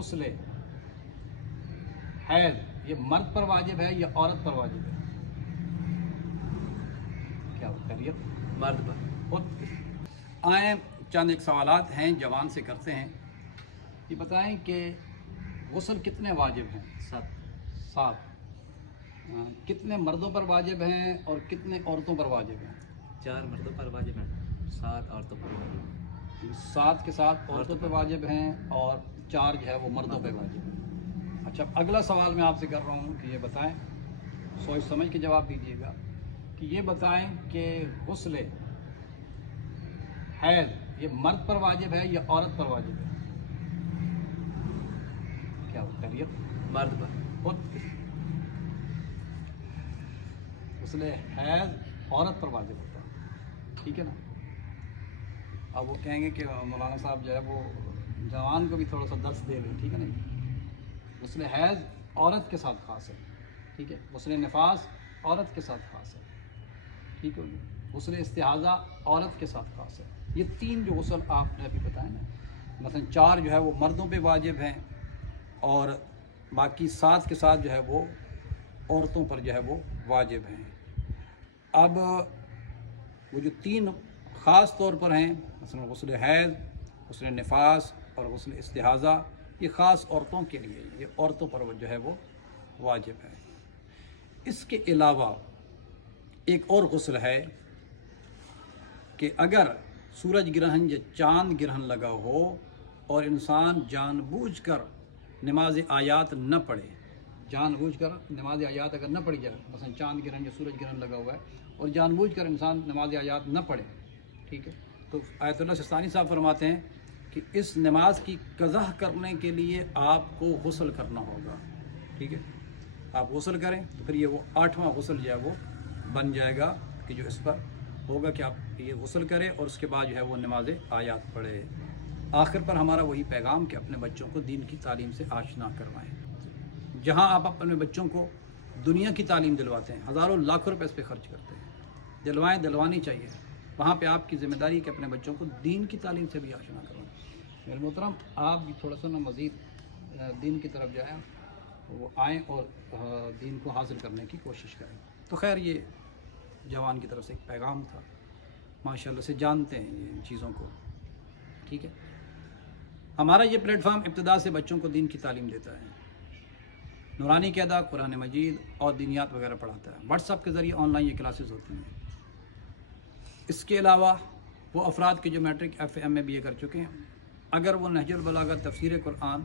غسل حیض یہ مرد پر واجب ہے یا عورت پر واجب ہے؟ کیا خیریت؟ مرد پر۔ آئیں چند ایک سوالات ہیں جوان سے کرتے ہیں، یہ بتائیں کہ غسل کتنے واجب ہیں؟ 7۔ کتنے مردوں پر واجب ہیں اور کتنے عورتوں پر واجب ہیں؟ 4 مردوں پر واجب ہیں، 7 عورتوں پر واجب ہیں۔ 7 کے ساتھ عورتوں پہ واجب ہیں اور 4 جو ہے وہ مردوں پہ واجب ہیں۔ اچھا، اگلا سوال میں آپ سے کر رہا ہوں کہ یہ بتائیں، سوچ سمجھ کے جواب دیجیے گا کہ یہ بتائیں کہ غسل حیض یہ مرد پر واجب ہے یا عورت پر واجب ہے؟ کیا خیریت؟ مرد پر۔ غسل حیض عورت پر واجب ہوتا ہے، ٹھیک ہے نا؟ اب وہ کہیں گے کہ مولانا صاحب جو ہے وہ جوان کو بھی تھوڑا سا درس دے لیں، ٹھیک ہے نا؟ غسل حیض عورت کے ساتھ خاص ہے، ٹھیک ہے؟ غسل نفاس عورت کے ساتھ خاص ہے، ٹھیک ہے؟ غسل استحاضہ عورت کے ساتھ خاص ہے۔ یہ 3 جو غسل آپ نے ابھی بتائے نا، مثلا 4 جو ہے وہ مردوں پہ واجب ہیں اور باقی 7 کے ساتھ جو ہے وہ عورتوں پر جو ہے وہ واجب ہیں۔ اب وہ جو 3 خاص طور پر ہیں، مثلا غسل حیض، غسل نفاس اور غسل استحاضہ، یہ خاص عورتوں کے لیے، یہ عورتوں پر جو ہے وہ واجب ہے۔ اس کے علاوہ ایک اور غسل ہے کہ اگر سورج گرہن یا چاند گرہن لگا ہو اور انسان جان بوجھ کر نماز آیات نہ پڑھے، جان بوجھ کر نماز آیات اگر نہ پڑھی جائے، مثلا چاند گرہن یا سورج گرہن لگا ہوا ہے اور جان بوجھ کر انسان نماز آیات نہ پڑھے، ٹھیک ہے، تو آیت اللہ سستانی صاحب فرماتے ہیں کہ اس نماز کی قضا کرنے کے لیے آپ کو غسل کرنا ہوگا، ٹھیک ہے؟ آپ غسل کریں تو پھر یہ وہ 8واں غسل جو ہے وہ بن جائے گا کہ جو اس پر ہوگا کہ آپ یہ غسل کریں اور اس کے بعد جو ہے وہ نماز آیات پڑھے۔ آخر پر ہمارا وہی پیغام کہ اپنے بچوں کو دین کی تعلیم سے آشنا کروائیں۔ جہاں آپ اپنے بچوں کو دنیا کی تعلیم دلواتے ہیں، ہزاروں لاکھوں روپے اس پہ خرچ کرتے ہیں، دلوانی چاہیے، وہاں پہ آپ کی ذمہ داری ہے کہ اپنے بچوں کو دین کی تعلیم سے بھی آشنا کروائیں۔ میرے محترم، آپ بھی تھوڑا سا مزید دین کی طرف جو ہے وہ آئیں اور دین کو حاصل کرنے کی کوشش کریں۔ تو خیر، یہ جوان کی طرف سے ایک پیغام تھا، ماشاءاللہ سے جانتے ہیں یہ ان چیزوں کو، ٹھیک ہے؟ ہمارا یہ پلیٹ فارم ابتدا سے بچوں کو دین کی تعلیم دیتا ہے، نورانی قاعدہ، قرآن مجید اور دینیات وغیرہ پڑھاتا ہے۔ واٹس ایپ کے ذریعے آن لائن یہ کلاسز ہوتی ہیں۔ اس کے علاوہ وہ افراد کے جو میٹرک FA MA BA کر چکے ہیں، اگر وہ نہج البلاغہ تفسیر قرآن